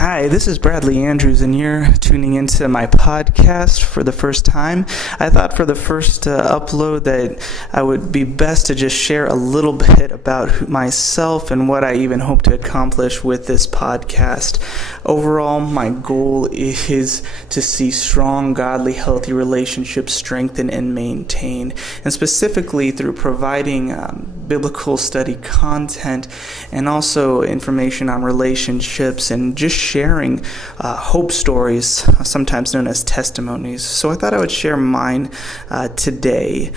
Hi, this is Bradley Andrews, and you're tuning into my podcast for the first time. I thought for the first upload that I would be best to just share a little bit about myself and what I even hope to accomplish with this podcast. Overall, my goal is to see strong, godly, healthy relationships strengthened and maintained, and specifically through providing biblical study content and also information on relationships and just sharing hope stories, sometimes known as testimonies. So I thought I would share mine today.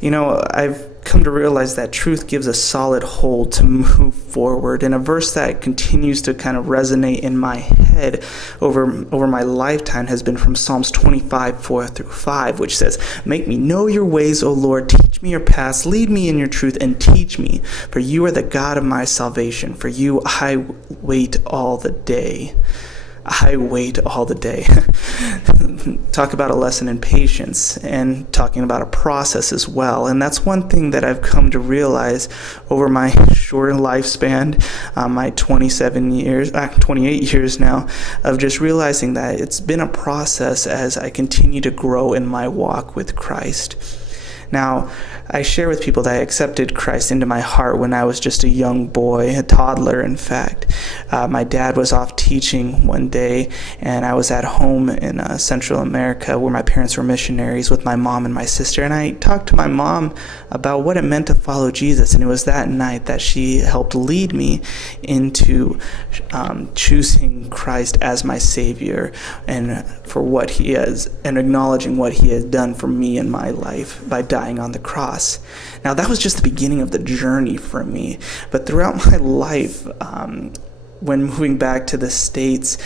You know, I've come to realize that truth gives a solid hold to move forward. And a verse that continues to kind of resonate in my head over my lifetime has been from Psalms 25, 4-5, which says, "Make me know your ways, O Lord. Teach me your paths. Lead me in your truth and teach me. For you are the God of my salvation. For you I wait all the day." I wait all the day. Talk about a lesson in patience and talking about a process as well. And that's one thing that I've come to realize over my short lifespan, my 28 years now, of just realizing that it's been a process as I continue to grow in my walk with Christ. Now, I share with people that I accepted Christ into my heart when I was just a young boy, a toddler, in fact. My dad was off teaching one day, and I was at home in Central America where my parents were missionaries with my mom and my sister. And I talked to my mom about what it meant to follow Jesus. And it was that night that she helped lead me into choosing Christ as my Savior and for what He is, and acknowledging what He has done for me in my life by dying on the cross. Now, that was just the beginning of the journey for me. But throughout my life, when moving back to the States,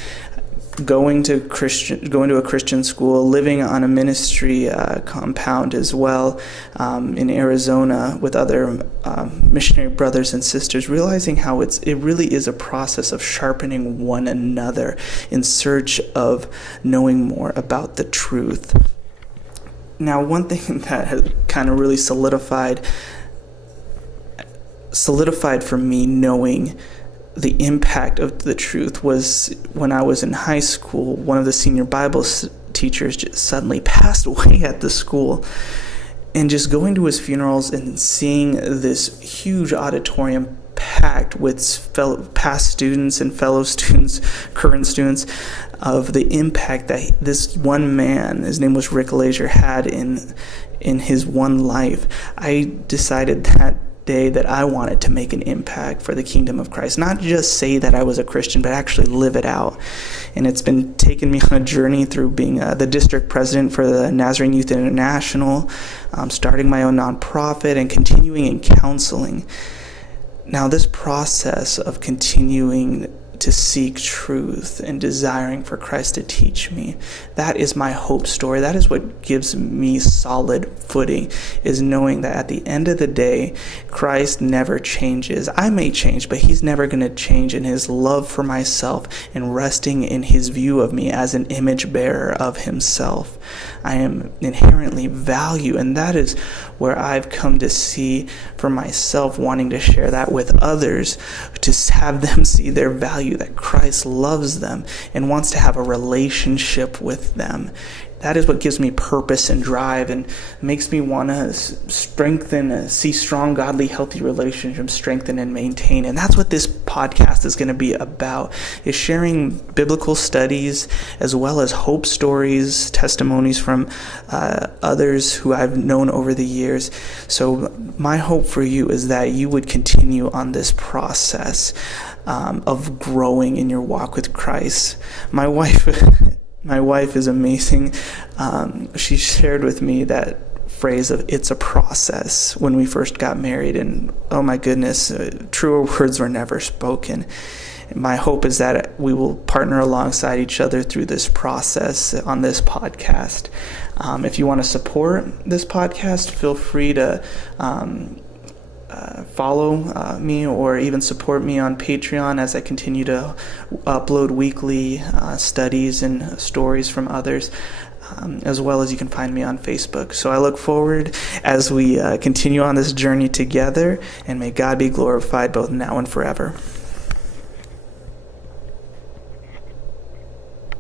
going to a Christian school, living on a ministry compound as well in Arizona with other missionary brothers and sisters, realizing how it really is a process of sharpening one another in search of knowing more about the truth. Now, one thing that has kind of really solidified for me knowing the impact of the truth was when I was in high school. One of the senior Bible teachers just suddenly passed away at the school. And just going to his funerals and seeing this huge auditorium packed with past students and fellow students, current students, of the impact that this one man, his name was Rick Lazier, had in his one life, I decided that day that I wanted to make an impact for the kingdom of Christ. Not just say that I was a Christian, but actually live it out. And it's been taking me on a journey through being the district president for the Nazarene Youth International, starting my own nonprofit, and continuing in counseling. Now, this process of continuing to seek truth and desiring for Christ to teach me, that is my hope story. That is what gives me solid footing, is knowing that at the end of the day, Christ never changes. I may change, but He's never going to change in His love for myself and resting in His view of me as an image bearer of Himself. I am inherently value, and that is where I've come to see for myself, wanting to share that with others, to have them see their value, that Christ loves them and wants to have a relationship with them. That is what gives me purpose and drive and makes me want to strengthen, see strong, godly, healthy relationships strengthen and maintain. And that's what this podcast is going to be about, is sharing biblical studies as well as hope stories, testimonies from others who I've known over the years. So my hope for you is that you would continue on this process of growing in your walk with Christ. My wife is amazing. She shared with me that phrase of "it's a process" when we first got married, and oh my goodness, truer words were never spoken. My hope is that we will partner alongside each other through this process on this podcast. If you want to support this podcast, feel free to follow me or even support me on Patreon as I continue to upload weekly studies and stories from others, as well as you can find me on Facebook. So I look forward as we continue on this journey together, and may God be glorified both now and forever.